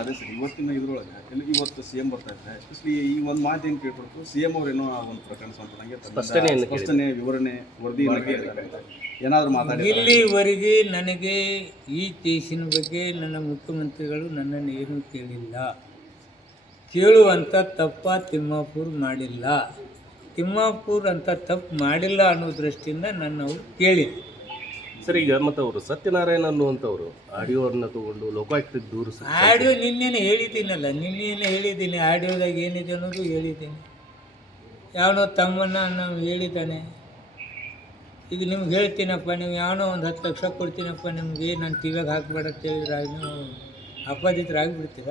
ಅದೇ ಸರ್ ಇವತ್ತಿನ ಇದ್ರೊಳಗೆ ಇವತ್ತು ಸಿ ಎಂ ಬರ್ತಾ ಇದ್ದಾರೆ ಅಸಲಿ ಈ ಒಂದು ಮಾತು ಏನು ಕೇಳ್ಕೊಡ್ತು ಸಿ ಎಂ ಅವ್ರೇನೋ ಆ ಒಂದು ಪ್ರಕರಣ ಸಂಬಂಧಂಗೆ ಸ್ಪಷ್ಟನೆ ವಿವರಣೆ ವರದಿ ಏನಾದರೂ ಮಾತಾಡಿ ಇಲ್ಲಿವರೆಗೆ ನನಗೆ ಈ ಕೇಸಿನ ಬಗ್ಗೆ ನನ್ನ ಮುಖ್ಯಮಂತ್ರಿಗಳು ನನ್ನನ್ನು ಏನೂ ಕೇಳಿಲ್ಲ. ಕೇಳುವಂಥ ತಪ್ಪ ತಿಮ್ಮಾಪುರ್ ಮಾಡಿಲ್ಲ. ತಿಮ್ಮಾಪುರ್ ಅಂತ ತಪ್ಪು ಮಾಡಿಲ್ಲ ಅನ್ನೋ ದೃಷ್ಟಿಯಿಂದ ನನ್ನವರು ಕೇಳಿಲ್ಲ. ಸರ್, ಈಗ ಮತ್ತು ಅವರು ಸತ್ಯನಾರಾಯಣ ಅನ್ನುವಂಥವ್ರು ಆಡಿಯೋವನ್ನು ತಗೊಂಡು ಲೋಕಾಯುಕ್ತಕ್ಕೆ ದೂರು ಆಡಿಯೋ ನಿನ್ನೆನೇ ಹೇಳಿದ್ದೀನಿ. ಆಡಿಯೋದಾಗ ಏನಿದೆ ಅನ್ನೋದು ಹೇಳಿದ್ದೀನಿ. ಯಾವನೋ ತಮ್ಮನ್ನು ನಾವು ಹೇಳಿದ್ದಾನೆ. ಈಗ ನಿಮ್ಗೆ ಹೇಳ್ತೀನಪ್ಪ, ನೀವು ಯಾವನೋ ಒಂದು 10 ಲಕ್ಷ ಕೊಡ್ತೀನಪ್ಪ ನಿಮಗೆ, ನಾನು ಟಿವಿಯಾಗ ಹಾಕ್ಬೇಡ ಅಂತ ಹೇಳಿದ್ರೆ ನೀವು ಅಪರಾಧಿತರಾಗಿಬಿಡ್ತೀರ.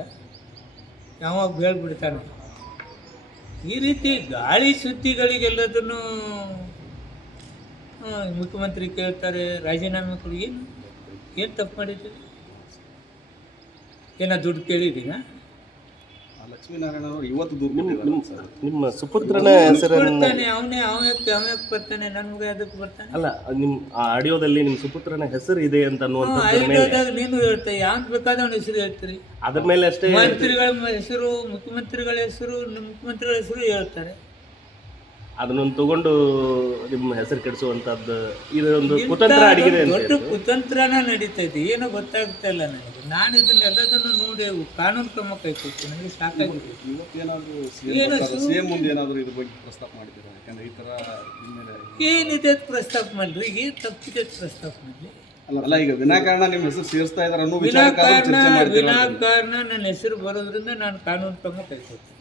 ಯಾವಾಗ ಹೇಳ್ಬಿಡ್ತಾನೆ. ಈ ರೀತಿ ಗಾಳಿ ಸುದ್ದಿಗಳಿಗೆಲ್ಲದನ್ನು ಮುಖ್ಯಮಂತ್ರಿ ಕೇಳ್ತಾರೆ, ರಾಜೀನಾಮೆ ಕೊಡಿ. ಏನು ತಪ್ಪು ಮಾಡಿದ್ದೀರಿ? ಏನೋ ದುಡ್ಡು ಕೇಳಿದ್ದೀನ? ಲಕ್ಷ್ಮೀನಾರಾಯಣ ಅವರು ಇವತ್ತು ನಿಮ್ಮ ಸುಪುತ್ರನ ಹೆಸರನ್ನು ಅವನೇ ಬರ್ತಾನೆ, ನನ್ಗೆ ಅದಕ್ಕೆ ಬರ್ತಾನೆ. ಅಲ್ಲ, ನಿಮ್ಮ ಆ ಆಡಿಯೋದಲ್ಲಿ ನಿಮ್ಮ ಸುಪುತ್ರನ ಹೆಸರು ಇದೆ ಅಂತ ಆಡಿಯೋದಾಗ ನೀನು ಹೇಳ್ತಾ ಯಾಕೆ ಬೇಕಾದ ಅವನ ಹೆಸರು ಹೇಳ್ತೀರಿ. ಅದ್ರ ಮೇಲೆ ಅಷ್ಟೇ ಮಂತ್ರಿಗಳ ಹೆಸರು, ಮುಖ್ಯಮಂತ್ರಿಗಳ ಹೆಸರು, ಮುಖ್ಯಮಂತ್ರಿಗಳ ಹೆಸರು ಹೇಳ್ತಾರೆ. ಅದನ್ನೊಂದು ತಗೊಂಡು ನಿಮ್ಮ ಹೆಸರು ಕೆಡಿಸುವಂತದ್ದು ಇದೊಂದು ಕುತಂತ್ರ ಅಡಿಗಿದೆ ಅಂತ. ದೊಡ್ಡ ಕುತಂತ್ರನ ನಡೀತಾ ಇದೆ. ಏನೋ ಗೊತ್ತಾಗ್ತಾ ಇಲ್ಲ ನನಗೆ. ನಾನು ಇದನ್ನೆಲ್ಲದನ್ನು ನೋಡಿ ಕಾನೂನು ಕ್ರಮ ಕೈಗೊಳ್ತೀನಿ. ನನಗೆ ಸಾಕಾಗಿದೆ. ಏನಿದೆ ಪ್ರಸ್ತಾಪ ಮಾಡ್ರಿ. ಈಗ ಏನು ತಪ್ಪಿದೆ ಪ್ರಸ್ತಾಪ ಮಾಡಲಿ. ಅಲ್ಲ, ಈಗ ವಿನಾಕಾರಣ ನಿಮ್ಮ ಹೆಸರು ಸೇರಿಸ್ತಾ ಇದ್ದಾರೆ. ವಿನಾಕಾರಣ ನನ್ನ ಹೆಸರು ಬರೋದ್ರಿಂದ ನಾನು ಕಾನೂನು ಕ್ರಮ ಕೈಗೊಳ್ತೀನಿ.